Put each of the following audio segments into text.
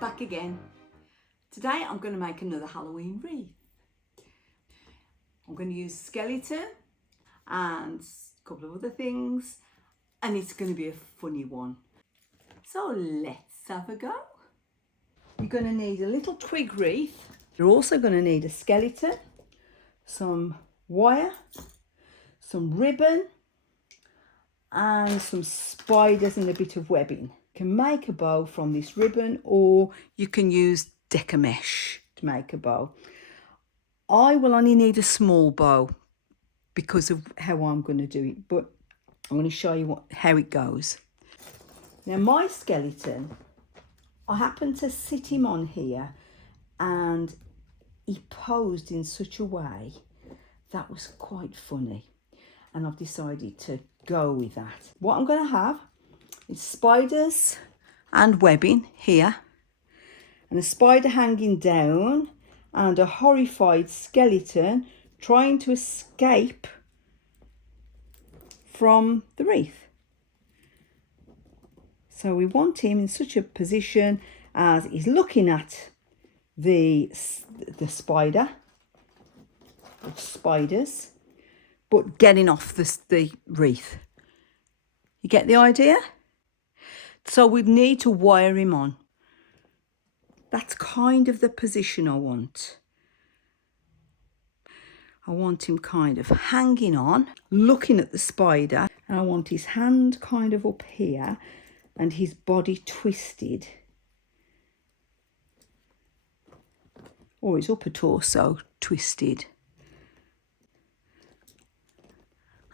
back again. Today I'm going to make another Halloween wreath. I'm going to use skeleton and a couple of other things, and it's going to be a funny one. So let's have a go. You're going to need a little twig wreath. You're also going to need a skeleton, some wire, some ribbon, and some spiders and a bit of webbing. You can make a bow from this ribbon, or you can use decor mesh to make a bow. I will only need a small bow because of how I'm going to do it, but I'm going to show you how it goes. Now my skeleton, I happened to sit him on here and he posed in such a way that was quite funny, and I've decided to go with that. What I'm going to have is spiders and webbing here, and a spider hanging down, and a horrified skeleton trying to escape from the wreath. So we want him in such a position as he's looking at the spider, or spiders, but getting off the wreath. You get the idea? So we need to wire him on. That's kind of the position I want. I want him kind of hanging on, looking at the spider, and I want his hand kind of up here and his body twisted, or his upper torso twisted.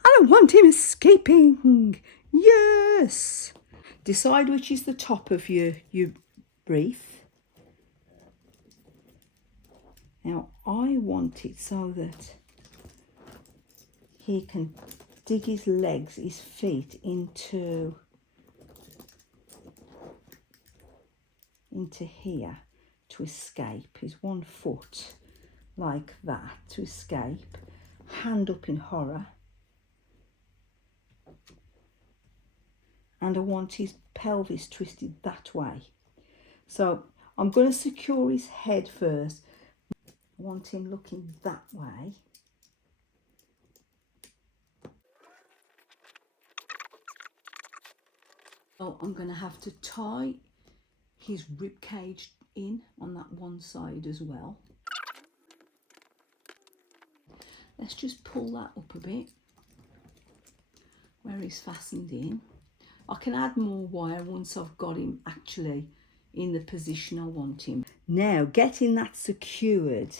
I don't want him escaping. Yes. Decide which is the top of your wreath. Now I want it so that he can dig his legs, his feet into here to escape. His 1 foot like that to escape. Hand up in horror. And I want his pelvis twisted that way. So I'm going to secure his head first. I want him looking that way. So I'm going to have to tie his rib cage in on that one side as well. Let's just pull that up a bit where he's fastened in. I can add more wire once I've got him actually in the position I want him. Now getting that secured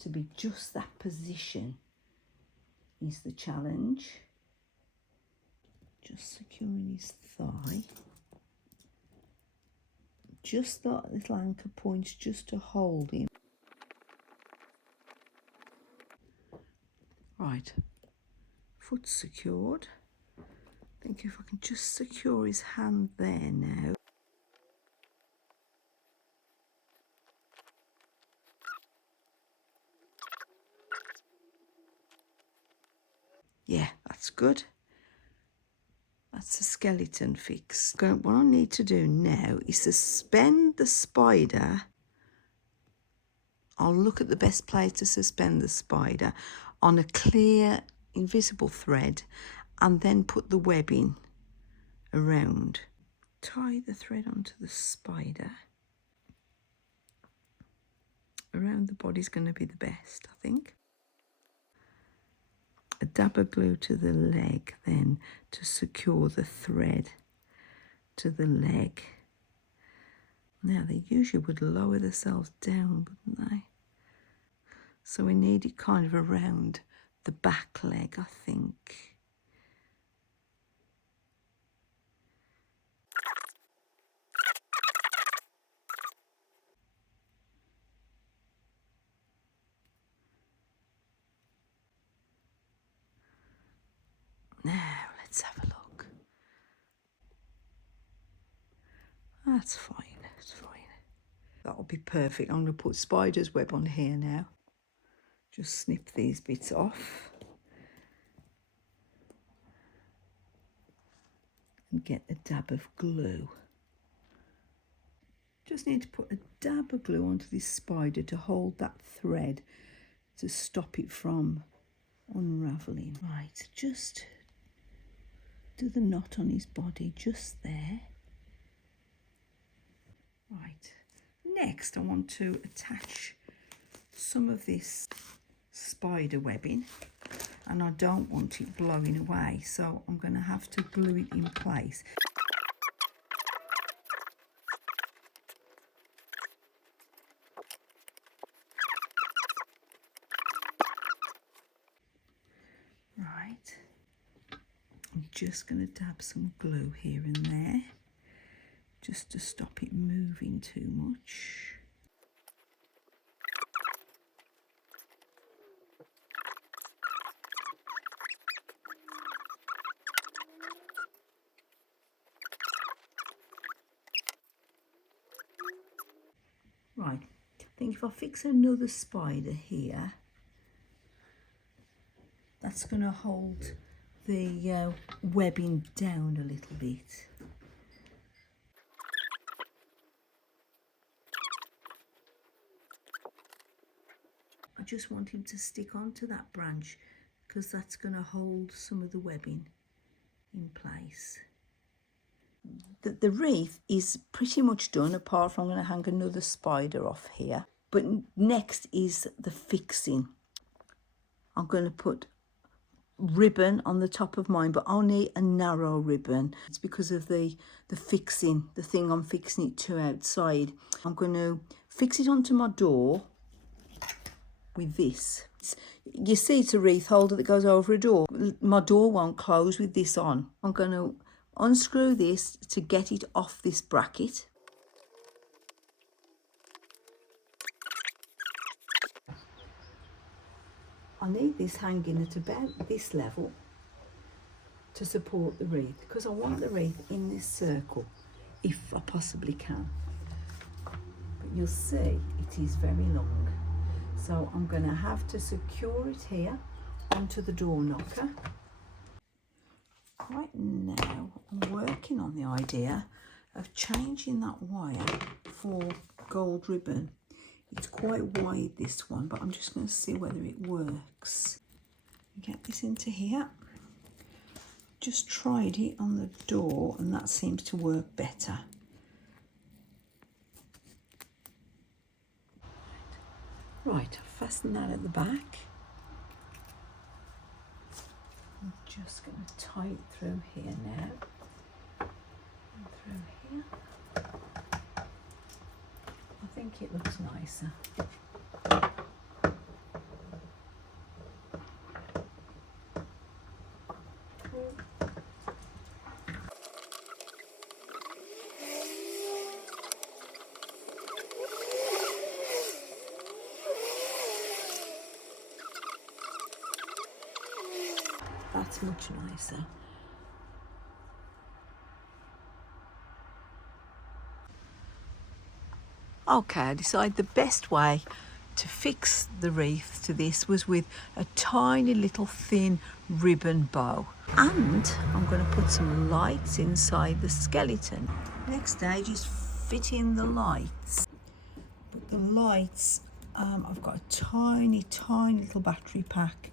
to be just that position is the challenge. Just securing his thigh. Just that little anchor points just to hold him. Right, foot secured. I think if I can just secure his hand there now. Yeah, that's good. That's the skeleton fix. What I need to do now is suspend the spider. I'll look at the best place to suspend the spider on a clear, invisible thread, and then put the webbing around. Tie the thread onto the spider. Around the body's going to be the best, I think. A dab of glue to the leg then to secure the thread to the leg. Now they usually would lower themselves down, wouldn't they? So we need it kind of around the back leg, I think. Now let's have a look. That's fine, that's fine. That'll be perfect. I'm going to put spider's web on here now. Just snip these bits off. And get a dab of glue. Just need to put a dab of glue onto this spider to hold that thread to stop it from unravelling. Right, just do the knot on his body just there. Right, next I want to attach some of this spider webbing, and I don't want it blowing away, so I'm going to have to glue it in place. Right, I'm just going to dab some glue here and there just to stop it moving too much. Right, I think if I fix another spider here, that's going to hold the webbing down a little bit. I just want him to stick onto that branch because that's going to hold some of the webbing in place. The wreath is pretty much done, apart from I'm going to hang another spider off here. But next is the fixing. I'm going to put ribbon on the top of mine, but only a narrow ribbon. It's because of the fixing, the thing I'm fixing it to outside. I'm going to fix it onto my door with this. You see, it's a wreath holder that goes over a door. My door won't close with this on. I'm going to unscrew this to get it off this bracket. I need this hanging at about this level to support the wreath, because I want the wreath in this circle if I possibly can. But you'll see it is very long, so I'm going to have to secure it here onto the door knocker. Right now I'm working on the idea of changing that wire for gold ribbon. It's quite wide, this one, but I'm just going to see whether it works. Get this into here. Just tried it on the door and that seems to work better. Right, I've fastened that at the back. I'm just going to tie it through here now. And through here. I think it looks nicer. That's much nicer. Okay, I decided the best way to fix the wreath to this was with a tiny little thin ribbon bow. And I'm going to put some lights inside the skeleton. Next stage is fitting the lights. But the lights, I've got a tiny little battery pack.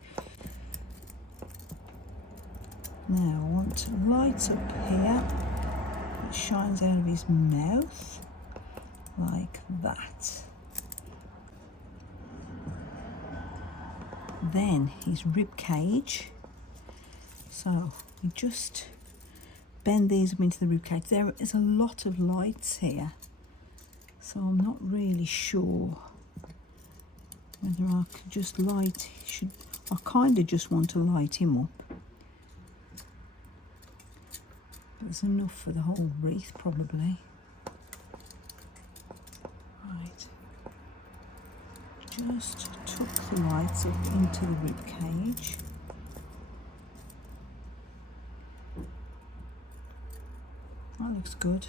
Now I want lights up here that shines out of his mouth. Like that. Then his rib cage. So you just bend these up into the rib cage. There is a lot of lights here, so I'm not really sure whether I could just light. I kind of just want to light him up. But there's enough for the whole wreath probably. Right, just tuck the lights up into the rib cage. That looks good.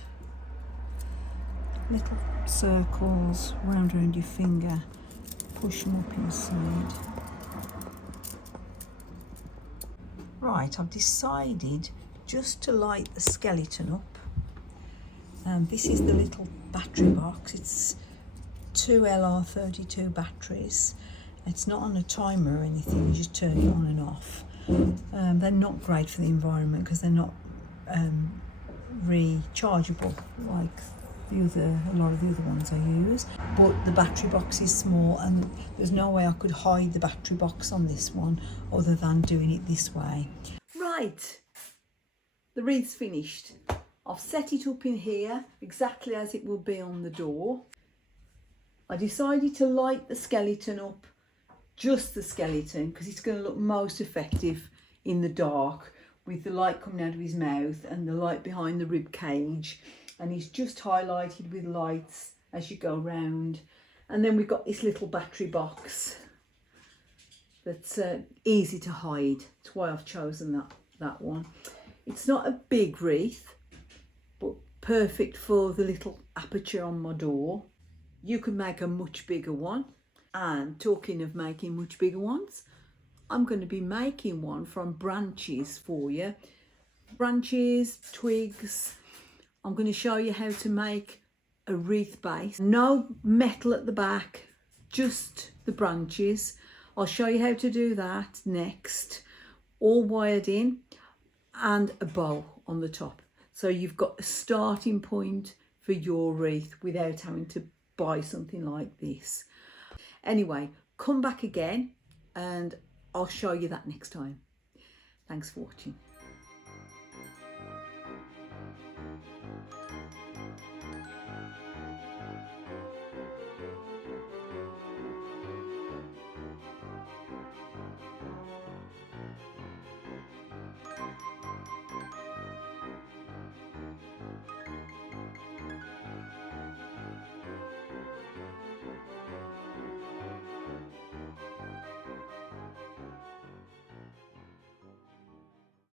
Little circles round around your finger, push them up inside. Right, I've decided just to light the skeleton up. And this is the little battery box. It's 2 LR32 batteries. It's not on a timer or anything, you just turn it on and off. They're not great for the environment because they're not rechargeable like a lot of the other ones I use. But the battery box is small and there's no way I could hide the battery box on this one other than doing it this way. Right, the wreath's finished. I've set it up in here exactly as it will be on the door. I decided to light the skeleton up, just the skeleton, because it's going to look most effective in the dark with the light coming out of his mouth and the light behind the rib cage, and he's just highlighted with lights as you go round. And then we've got this little battery box that's easy to hide. That's why I've chosen that one. It's not a big wreath, but perfect for the little aperture on my door. You can make a much bigger one. And talking of making much bigger ones, I'm going to be making one from branches for you. Branches, twigs. I'm going to show you how to make a wreath base. No metal at the back, just the branches. I'll show you how to do that next. All wired in and a bow on the top. So you've got a starting point for your wreath without having to buy something like this. Anyway, come back again and I'll show you that next time. Thanks for watching.